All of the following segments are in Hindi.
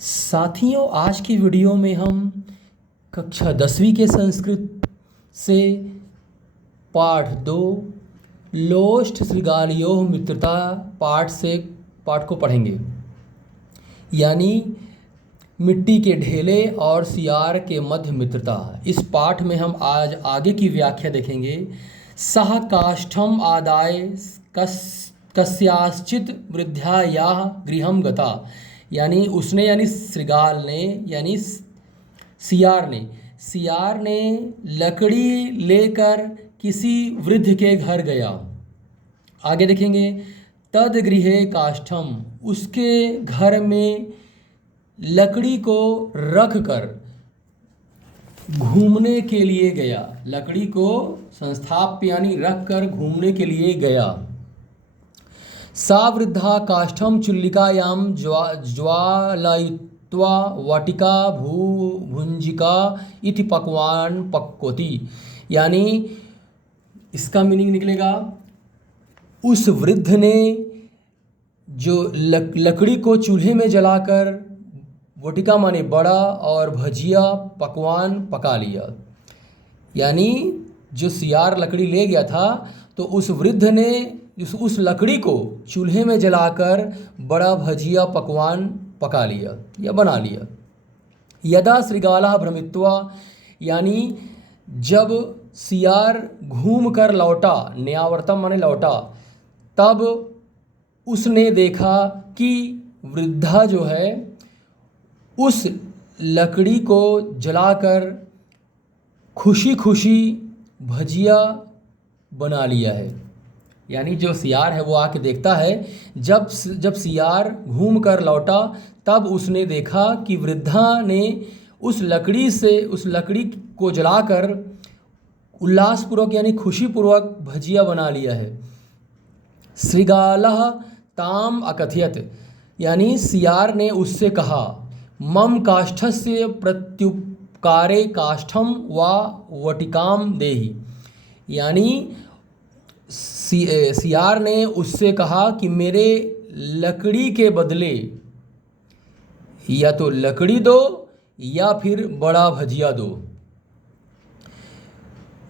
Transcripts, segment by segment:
साथियों, आज की वीडियो में हम कक्षा 10वीं के संस्कृत से पाठ 2 लोष्ट शृगालयोः मित्रता पाठ को पढ़ेंगे। यानी मिट्टी के ढेले और सियार के मध्य मित्रता। इस पाठ में हम आज आगे की व्याख्या देखेंगे। सह काष्ठम आदाय कस्याश्चित वृद्धायाः गृहं गता। यानी उसने, यानी श्रृगाल ने, यानी सियार ने लकड़ी लेकर किसी वृद्ध के घर गया। आगे देखेंगे, तद गृहे काष्ठम, उसके घर में लकड़ी को रख कर घूमने के लिए गया। लकड़ी को संस्थाप्य यानी रख कर घूमने के लिए गया। सा वृद्धा काष्ठम चुल्लिकायां ज्वालयित्वा वाटिका भुंजिका इति पक्वान पक्वती। यानी इसका मीनिंग निकलेगा, उस वृद्ध ने जो लकड़ी को चूल्हे में जलाकर वाटिका माने बड़ा और भजिया पकवान पका लिया। यानी जो सियार लकड़ी ले गया था तो उस वृद्ध ने उस लकड़ी को चूल्हे में जलाकर बड़ा भजिया पकवान पका लिया या बना लिया। यदा श्रृगालः भ्रमित्वा, यानी जब सियार घूम कर लौटा, न्यावर्तम माने लौटा, तब उसने देखा कि वृद्धा जो है उस लकड़ी को जलाकर खुशी खुशी भजिया बना लिया है। यानी जो सियार है वो आके देखता है, जब सियार घूम कर लौटा तब उसने देखा कि वृद्धा ने उस लकड़ी को जलाकर उल्लासपूर्वक यानी खुशीपूर्वक भजिया बना लिया है। श्रृगालः ताम अकथयत, यानी सियार ने उससे कहा, मम काष्ठस्य प्रत्युपकारे काष्ठम वा वटिकाम देहि। यानी सियार ने उससे कहा कि मेरे लकड़ी के बदले या तो लकड़ी दो या फिर बड़ा भजिया दो।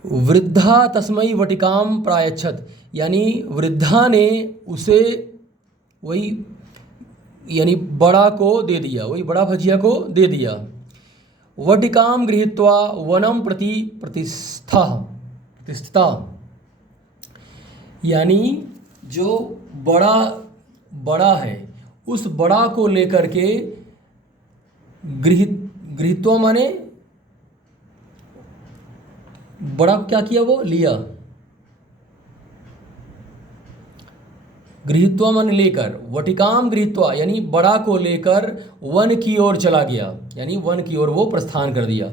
वृद्धा तस्मै वटिकाम प्रायच्छत, यानी वृद्धा ने उसे वही यानी बड़ा को दे दिया, वही बड़ा भजिया को दे दिया। वटिकाम गृहीत्वा वनम प्रति प्रतिष्ठा, यानी जो बड़ा है उस बड़ा को लेकर के गृहीत्वा माने बड़ा क्या किया, वो लिया। गृहीत्वा माने लेकर, वटिकाम गृहीत्वा यानी बड़ा को लेकर वन की ओर चला गया, यानी वन की ओर वो प्रस्थान कर दिया।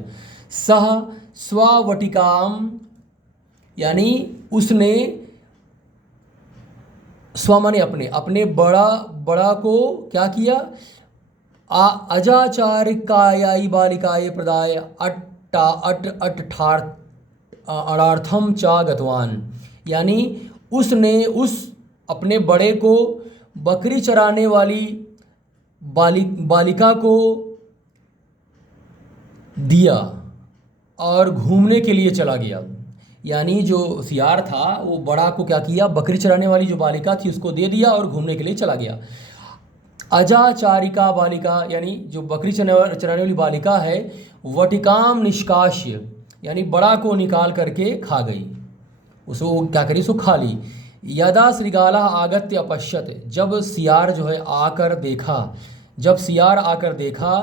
सह स्ववटिकाम, यानी उसने, स्व माने अपने बड़ा को क्या किया, अजाचारिकायै बालिकायै प्रदाय अटार्थम चा गतवान। यानी उसने उस अपने बड़े को बकरी चराने वाली बालिका को दिया और घूमने के लिए चला गया। यानी जो सियार था वो बड़ा को क्या किया, बकरी चराने वाली जो बालिका थी उसको दे दिया और घूमने के लिए चला गया। अजाचारिका बालिका, यानी जो बकरी चराने वाली बालिका है, वटिकाम निष्कास्य, यानी बड़ा को निकाल करके खा गई, उसको क्या करी, उसको खा ली। यदा श्रृगालः आगत्य अपश्यत, जब सियार जो है आकर देखा,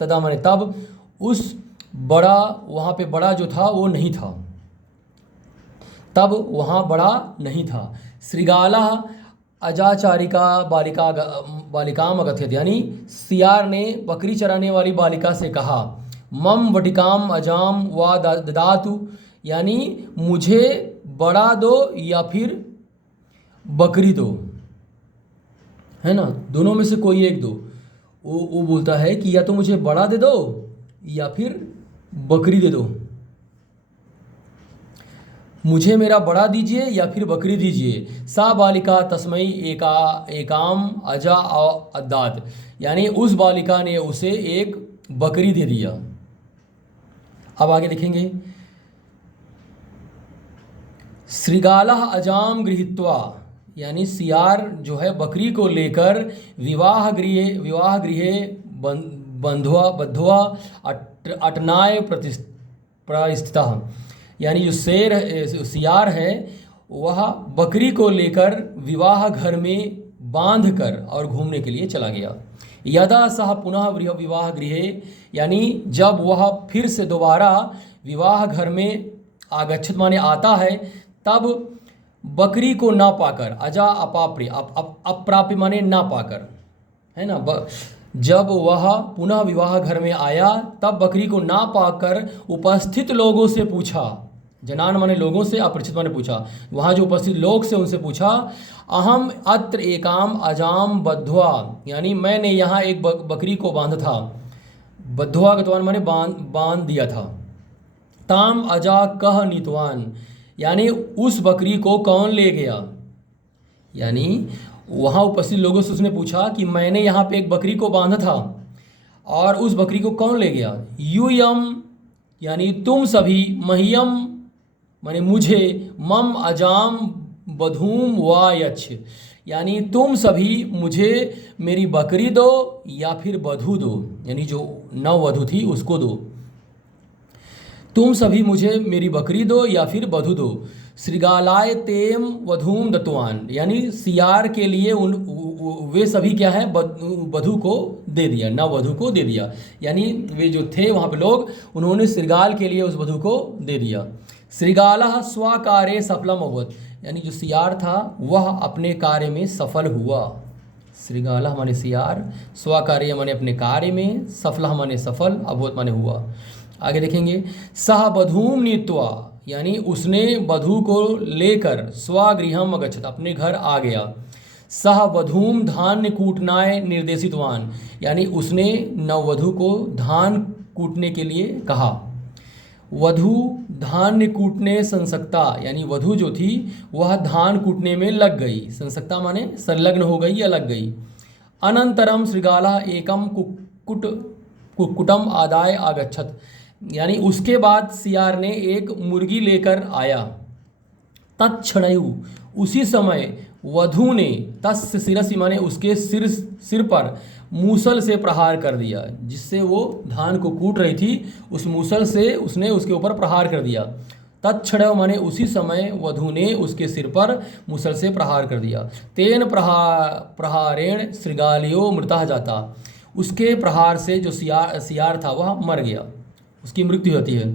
तदा माने तब, उस बड़ा वहाँ पे बड़ा जो था वो नहीं था, तब वहाँ बड़ा नहीं था। श्रृगालः अजाचारिका बालिकाम अकथयत, यानी सियार ने बकरी चराने वाली बालिका से कहा, मम वटिकाम अजाम वा ददातु, यानी मुझे बड़ा दो या फिर बकरी दो, है ना, दोनों में से कोई एक दो। वो बोलता है कि या तो मुझे बड़ा दे दो या फिर बकरी दे दो। मुझे मेरा बड़ा दीजिए या फिर बकरी दीजिए। सा बालिका तस्मई एकाम अजा अद्दात, यानी उस बालिका ने उसे एक बकरी दे दिया। अब आगे देखेंगे, श्रृगालः अजाम गृहीत्वा, यानी सियार जो है बकरी को लेकर विवाह गृहे बंधुआ अटनाय प्रस्थितः, यानी जो सियार है वह बकरी को लेकर विवाह घर में बांध कर और घूमने के लिए चला गया। यदा सह पुनः विवाह गृहे, यानी जब वह फिर से दोबारा विवाह घर में आगच्छत माने आता है, तब बकरी को ना पाकर, अजा अपाप्य, अप्राप्य माने ना पाकर, है ना। जब वह पुनः विवाह घर में आया तब बकरी को ना पाकर उपस्थित लोगों से पूछा, जनान माने लोगों से, अपरिचित माने पूछा, वहाँ जो उपस्थित लोग से उनसे पूछा, अहम अत्र एकाम अजाम बद्धवा, यानी मैंने यहाँ एक बकरी को बांधा था। बद्धवा गतवान माने बांध दिया था। ताम अजा कह नीतवान, यानी उस बकरी को कौन ले गया, यानी वहाँ उपस्थित लोगों से उसने पूछा कि मैंने यहाँ पे एक बकरी को बांधा था और उस बकरी को कौन ले गया। यूयम, यानी तुम सभी, मह्यम माने मुझे, मम अजाम बधूम वा यच्छ, यानी तुम सभी मुझे मेरी बकरी दो या फिर बधू दो, यानी जो नववधू थी उसको दो। तुम सभी मुझे मेरी बकरी दो या फिर बधू दो। श्रृगालाय तेम वधूम दत्तवान, यानी सियार के लिए वे सभी क्या है, बधू को दे दिया, नववधू को दे दिया, यानी वे जो थे वहाँ पे लोग, उन्होंने श्रृगाल के लिए उस वधू को दे दिया। श्रृगालः स्वकार्ये सफलम अभवत्, यानी जो सियार था वह अपने कार्य में सफल हुआ। श्रृगालः माने सियार, स्वकार्य माने अपने कार्य में, सफलः माने सफल, अभवत् माने हुआ। आगे देखेंगे, सह बधूम नीत्वा, यानी उसने बधू को लेकर स्वगृहम अगच्छत, अपने घर आ गया। सह बधूम धान्य कूटनाय निर्देशितवान, यानी उसने नववधू को धान कूटने के लिए कहा। वधू धान्य कूटने संसक्ता, यानी वधू जो थी वह धान कूटने में लग गई। संसक्ता माने संलग्न हो गई या लग गई। अनंतरम श्रृगालः एकम कुक्कुटम आदाय आगच्छत, यानी उसके बाद सियार ने एक मुर्गी लेकर आया। तत्क्षणयु, उसी समय वधू ने, तस्य शिरसि माने उसके सिर पर मूसल से प्रहार कर दिया, जिससे वो धान को कूट रही थी उस मूसल से उसने उसके ऊपर प्रहार कर दिया। तत्क्षण माने उसी समय वधू ने उसके सिर पर मूसल से प्रहार कर दिया। तेन प्रहारेण श्रृगालियो मृतः जाता, उसके प्रहार से जो सियार था वह मर गया, उसकी मृत्यु होती है।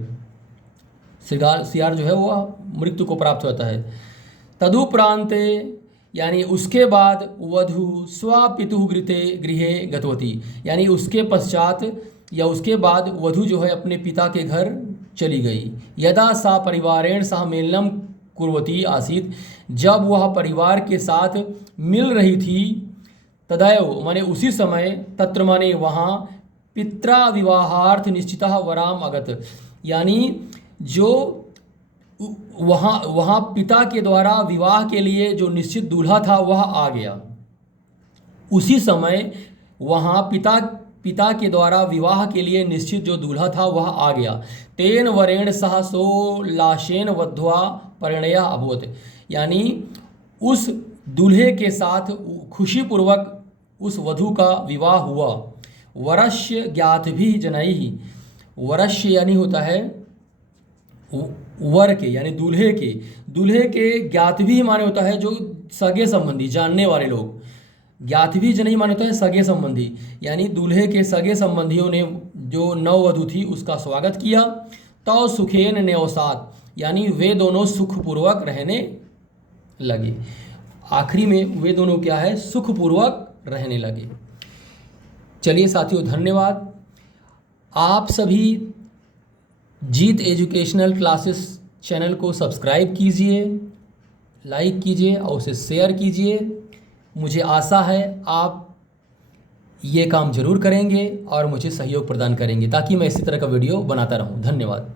सियार जो है वह मृत्यु को प्राप्त होता है। तदुपरांते, यानी उसके बाद वधू स्वपितुः गृहे गतवती, यानी उसके पश्चात या उसके बाद वधू जो है अपने पिता के घर चली गई। यदा सा परिवारेण सह मेलनम कुर्वती आसीत, जब वह परिवार के साथ मिल रही थी, तदैव माने उसी समय, तत्र माने वहाँ, पित्रा विवाहार्थ निश्चितः वराम अगत, यानी जो वहाँ पिता के द्वारा विवाह के लिए जो निश्चित दूल्हा था वह आ गया। उसी समय वहाँ पिता के द्वारा विवाह के लिए निश्चित जो दूल्हा था वह आ गया। तेन वरेण सह सो लाशेन वध्वा परिणय अभवत, यानी उस दूल्हे के साथ खुशीपूर्वक उस वधू का विवाह हुआ। वरस्य ज्ञात भी जनैहि, वरस्य यानी होता है वर के, यानी दूल्हे के ज्ञात भी माने होता है जो सगे संबंधी, जानने वाले लोग। ज्ञात भी जनैहि माने होता है सगे संबंधी, यानी दूल्हे के सगे संबंधियों ने जो नववधू थी उसका स्वागत किया। तो सुखेन न्यवसात, यानी वे दोनों सुखपूर्वक रहने लगे। आखिरी में वे दोनों क्या है, सुखपूर्वक रहने लगे। चलिए साथियों, धन्यवाद। आप सभी जीत एजुकेशनल क्लासेस चैनल को सब्सक्राइब कीजिए, लाइक कीजिए और उसे शेयर कीजिए। मुझे आशा है आप ये काम ज़रूर करेंगे और मुझे सहयोग प्रदान करेंगे ताकि मैं इसी तरह का वीडियो बनाता रहूं। धन्यवाद।